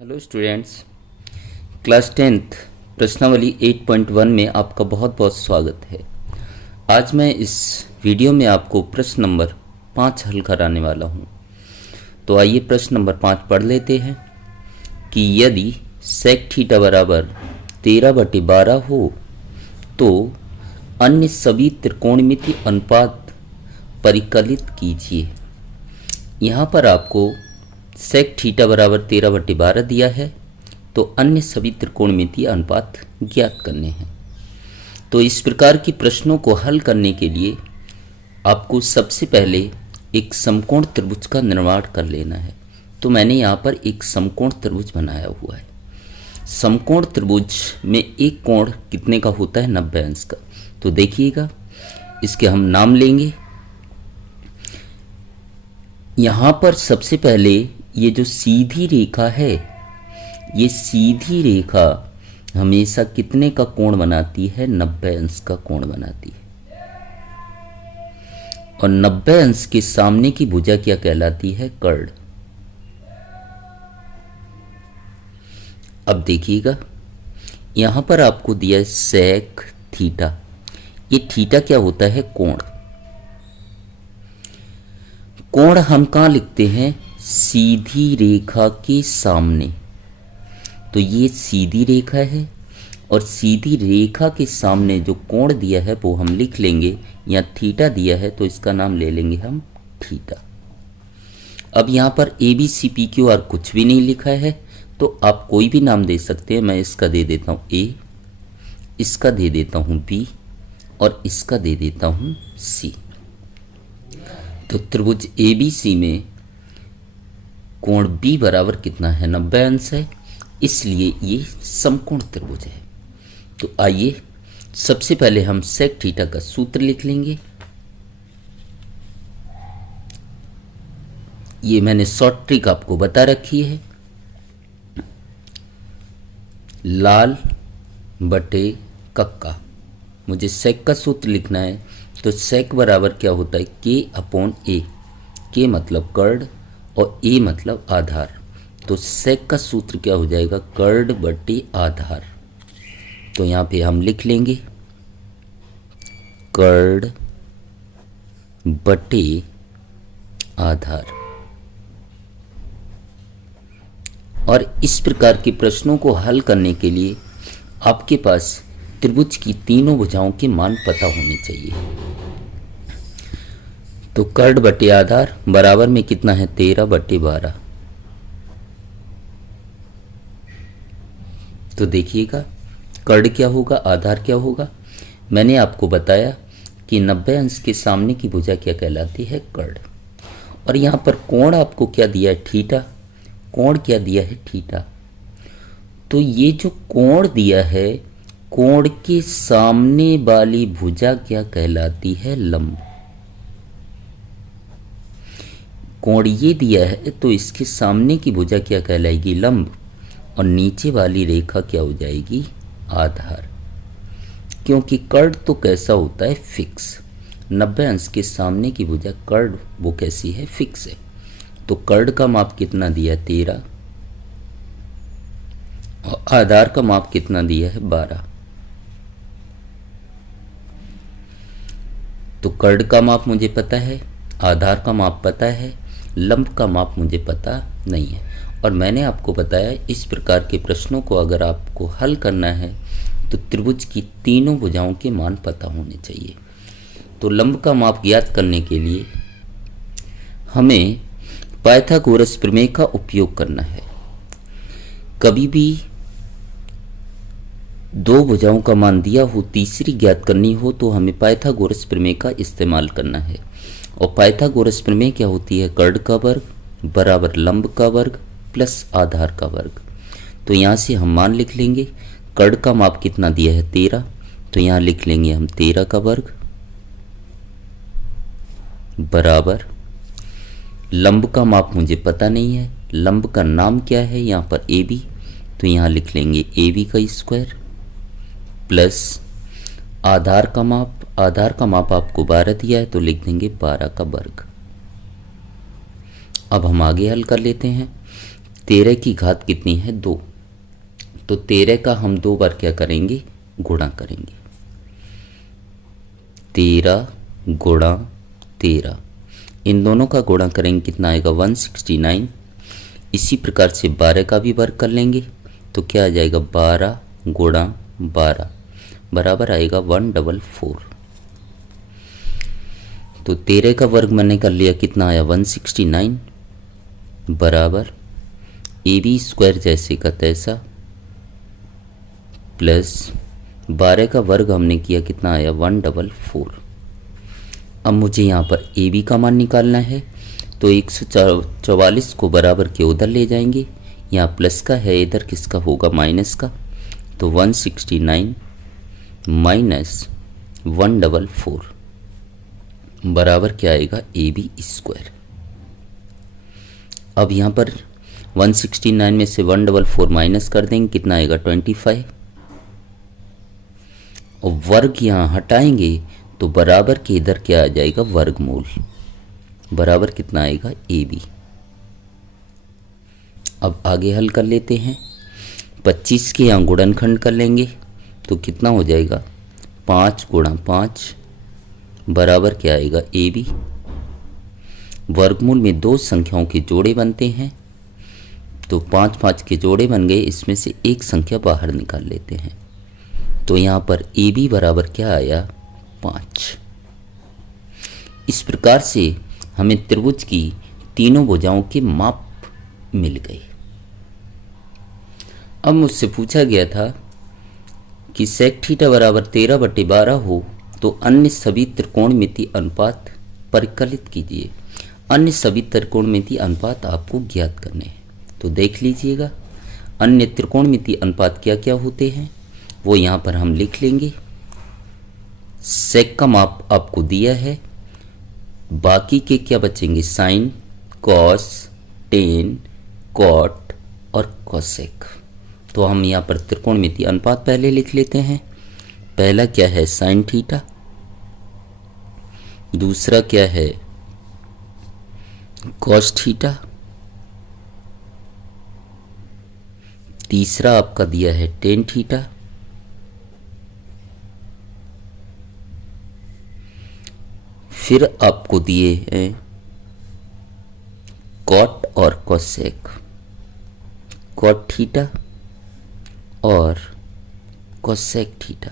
Hello students, class 10th प्रश्नावली 8.1 में आपका बहुत बहुत स्वागत है। आज मैं इस वीडियो में आपको प्रश्न नंबर 5 हल कराने वाला हूं। तो आइए प्रश्न नंबर 5 पढ़ लेते हैं कि यदि सेक थीटा बराबर 13/12 हो तो अन्य सभी त्रिकोणमिति अनुपात परिकलित कीजिए। यहाँ पर आपको सेक थीटा बराबर 13/12 दिया है, तो अन्य सभी त्रिकोणमितीय अनुपात ज्ञात करने हैं। तो इस प्रकार के प्रश्नों को हल करने के लिए आपको सबसे पहले एक समकोण त्रिभुज का निर्माण कर लेना है। तो मैंने यहाँ पर एक समकोण त्रिभुज बनाया हुआ है। समकोण त्रिभुज में एक कोण कितने का होता है? 90 अंश का। तो देखिएगा, इसके हम नाम लेंगे। यहाँ पर सबसे पहले ये जो सीधी रेखा है, ये सीधी रेखा हमेशा कितने का कोण बनाती है? 90 अंश का कोण बनाती है। और 90 अंश के सामने की भुजा क्या कहलाती है? कर्ण। अब देखिएगा, यहां पर आपको दिया है सेक थीटा। ये थीटा क्या होता है? कोण। कोण हम कहां लिखते हैं? सीधी रेखा के सामने। तो ये सीधी रेखा है और सीधी रेखा के सामने जो कोण दिया है वो हम लिख लेंगे। या थीटा दिया है तो इसका नाम ले लेंगे हम थीटा। अब यहाँ पर A B C P Q R कुछ भी नहीं लिखा है, तो आप कोई भी नाम दे सकते हैं। मैं इसका दे देता हूँ ए, इसका दे देता हूँ बी और इसका दे देता हूँ सी। तो त्रिभुज ए बी सी में कोण बी बराबर कितना है? 90 अंश है, इसलिए ये समकोण त्रिभुज है। तो आइए सबसे पहले हम सेक थीटा का सूत्र लिख लेंगे। ये मैंने शॉर्ट ट्रिक आपको बता रखी है। लाल बटे कक्का, मुझे सेक का सूत्र लिखना है। तो सेक बराबर क्या होता है? K/A। के मतलब कर्ण और ए मतलब आधार। तो सेक का सूत्र क्या हो जाएगा? कर्ण बटे आधार। तो यहाँ पे हम लिख लेंगे कर्ण बटे आधार। और इस प्रकार के प्रश्नों को हल करने के लिए आपके पास त्रिभुज की तीनों भुजाओं के मान पता होने चाहिए। तो कर्ण बटे आधार बराबर में कितना है? 13/12। तो देखिएगा, कर्ण क्या होगा, आधार क्या होगा। मैंने आपको बताया कि 90 अंश के सामने की भुजा क्या कहलाती है? कर्ण। और यहाँ पर कोण आपको क्या दिया है? थीटा। कोण क्या दिया है? थीटा। तो ये जो कोण दिया है, कोण के सामने वाली भुजा क्या कहलाती है? लंब। कोण ये दिया है तो इसके सामने की भुजा क्या कहलाएगी? लंब। और नीचे वाली रेखा क्या हो जाएगी? आधार। क्योंकि कर्ण तो कैसा होता है? फिक्स। 90 अंश के सामने की भुजा कर्ण वो कैसी है? फिक्स है। तो कर्ण का माप कितना दिया? 13। और आधार का माप कितना दिया है? 12। तो कर्ण का माप मुझे पता है, आधार का माप पता है, लंब का माप मुझे पता नहीं है। और मैंने आपको बताया इस प्रकार के प्रश्नों को अगर आपको हल करना है तो त्रिभुज की तीनों भुजाओं के मान पता होने चाहिए। तो लंब का माप ज्ञात करने के लिए हमें पाइथागोरस प्रमेय का उपयोग करना है। कभी भी दो भुजाओं का मान दिया हो, तीसरी ज्ञात करनी हो तो हमें पाइथागोरस प्रमेय का इस्तेमाल करना है। और पाइथागोरस प्रमेय क्या होती है? कर्ण का वर्ग बराबर लंब का वर्ग प्लस आधार का वर्ग। तो यहाँ से हम मान लिख लेंगे। कर्ण का माप कितना दिया है? 13। तो यहाँ लिख लेंगे हम 13 का वर्ग बराबर, लंब का माप मुझे पता नहीं है, लंब का नाम क्या है? यहाँ पर ए बी। तो यहाँ लिख लेंगे ए बी का स्क्वायर प्लस आधार का माप। आधार का माप आपको 12 दिया है तो लिख देंगे 12 का वर्ग। अब हम आगे हल कर लेते हैं। 13 की घात कितनी है 2, तो 13 का हम 2 बार क्या करेंगे गुणा करेंगे। 13 गुणा 13, इन दोनों का गुणा करेंगे कितना आएगा 169। इसी प्रकार से 12 का भी वर्ग कर लेंगे तो क्या आ जाएगा 12 गुणा 12 बराबर आएगा 144। तो 13 का वर्ग मैंने कर लिया, कितना आया 169 बराबर AB स्क्वायर जैसे का तैसा प्लस 12 का वर्ग हमने किया, कितना आया 144। अब मुझे यहाँ पर AB का मान निकालना है, तो 144 को बराबर के उधर ले जाएंगे, यहाँ प्लस का है, इधर किसका होगा माइनस का, तो 169 माइनस 144 बराबर क्या आएगा AB स्क्वायर। अब यहाँ पर 169 में से 144 माइनस कर देंगे, कितना आएगा 25, और वर्ग यहाँ हटाएंगे तो बराबर के इधर क्या आ जाएगा वर्गमूल, बराबर कितना आएगा AB। अब आगे हल कर लेते हैं। 25 के यहाँ गुणनखंड कर लेंगे तो कितना हो जाएगा 5 गुणा 5 बराबर क्या आएगा AB। वर्गमूल में दो संख्याओं के जोड़े बनते हैं, तो 5 5 के जोड़े बन गए, इसमें से एक संख्या बाहर निकाल लेते हैं, तो यहाँ पर AB बराबर क्या आया 5। इस प्रकार से हमें त्रिभुज की तीनों भुजाओं के माप मिल गए। अब मुझसे पूछा गया था कि सेक थीटा बराबर 13/12 हो तो अन्य सभी त्रिकोणमितीय अनुपात परिकलित कीजिए। अन्य सभी त्रिकोणमितीय अनुपात आपको ज्ञात करने हैं, तो देख लीजिएगा अन्य त्रिकोणमितीय अनुपात क्या क्या होते हैं वो यहाँ पर हम लिख लेंगे। सेक का माप आपको दिया है, बाकी के क्या बचेंगे साइन, कॉस, टेन, कॉट और कोसेक। तो हम यहाँ पर त्रिकोणमितीय अनुपात पहले लिख लेते हैं। पहला क्या है साइन थीटा, दूसरा क्या है कॉस थीटा, तीसरा आपका दिया है टेन थीटा, फिर आपको दिए हैं कॉट और कोसेक, कॉट थीटा और कोसेक थीटा।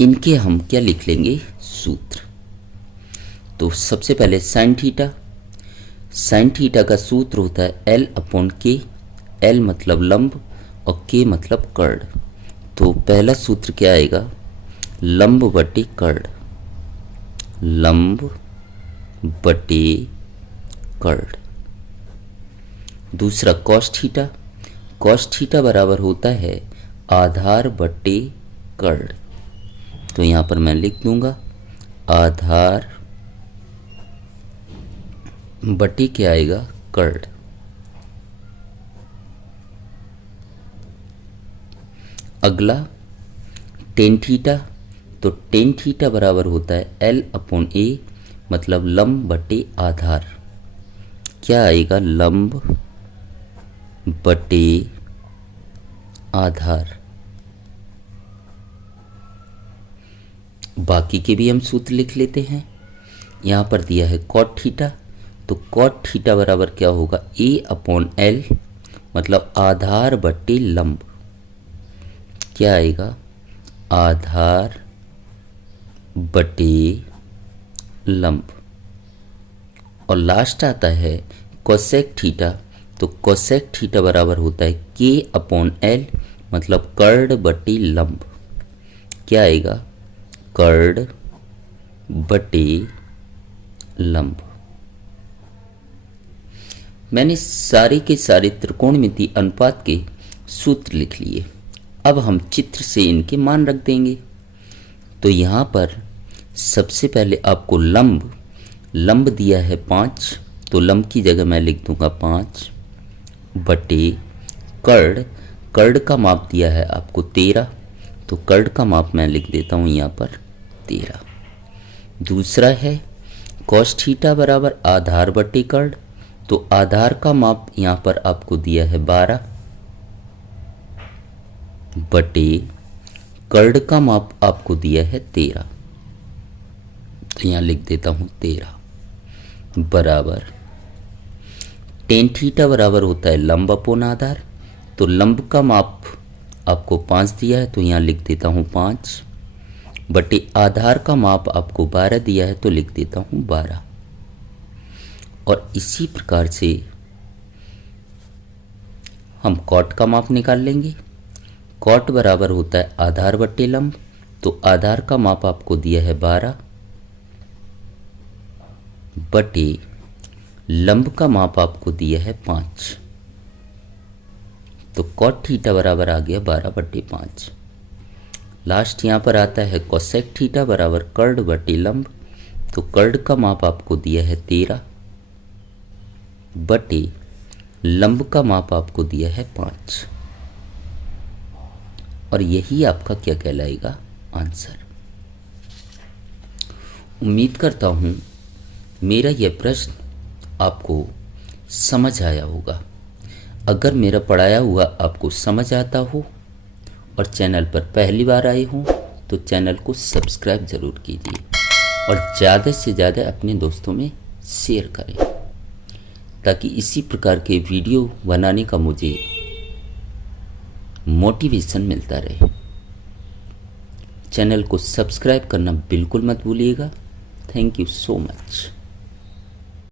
इनके हम क्या लिख लेंगे सूत्र। तो सबसे पहले साइन थीटा, साइन थीटा का सूत्र होता है L/K, L मतलब लंब और K मतलब कर्ण। तो पहला सूत्र क्या आएगा लंब बटे कर्ण, लंब बटे कर्ण। दूसरा कॉस थीटा, कॉस थीटा बराबर होता है आधार बटे कर्ण। तो यहाँ पर मैं लिख दूंगा आधार बटे क्या आएगा कर्ण। अगला टेन थीटा, तो टेन थीटा बराबर होता है L/A मतलब लंब बटे आधार, क्या आएगा लंब बटे आधार। बाकी के भी हम सूत्र लिख लेते हैं। यहाँ पर दिया है कॉट थीटा, तो कॉट थीटा बराबर क्या होगा A/L मतलब आधार बटे लंब, क्या आएगा आधार बटे लंब। और लास्ट आता है कोसेक थीटा, तो कोसेक थीटा बराबर होता है K/L मतलब कर्ण बटे लंब, क्या आएगा कर्ण बटे लंब। मैंने सारे के सारे त्रिकोणमितीय अनुपात के सूत्र लिख लिए। अब हम चित्र से इनके मान रख देंगे। तो यहाँ पर सबसे पहले आपको लंब दिया है 5, तो लंब की जगह मैं लिख दूंगा 5 बटे कर्ण का माप दिया है आपको 13, तो कर्ण का माप मैं लिख देता हूँ यहाँ पर 13। दूसरा है कॉस थीटा बराबर आधार बटे कर्ण, तो आधार का माप यहाँ पर आपको दिया है 12 बटे कर्ण का माप आपको दिया है 13। तो यहाँ लिख देता हूँ 13 बराबर टेन थीटा बराबर होता है लंब अपोन आधार। तो लंब का माप आपको 5 दिया है तो यहाँ लिख देता हूँ 5 बटे आधार का माप आपको 12 दिया है तो लिख देता हूँ 12। और इसी प्रकार से हम कॉट का माप निकाल लेंगे। कॉट बराबर होता है आधार बटे लंब। तो आधार का माप आपको दिया है 12 बटे लंब का माप आपको दिया है 5। तो कॉट थीटा बराबर आ गया 12 बटे 5। लास्ट यहाँ पर आता है कोसेक थीटा बराबर कर्ण बटे लंब। तो कर्ण का माप आपको दिया है 13 बटे लंब का माप आपको दिया है 5। और यही आपका क्या कहलाएगा, आंसर। उम्मीद करता हूँ मेरा यह प्रश्न आपको समझ आया होगा। अगर मेरा पढ़ाया हुआ आपको समझ आता हो और चैनल पर पहली बार आए हो तो चैनल को सब्सक्राइब ज़रूर कीजिए और ज़्यादा से ज़्यादा अपने दोस्तों में शेयर करें ताकि इसी प्रकार के वीडियो बनाने का मुझे मोटिवेशन मिलता रहे। चैनल को सब्सक्राइब करना बिल्कुल मत भूलिएगा। Thank you so much.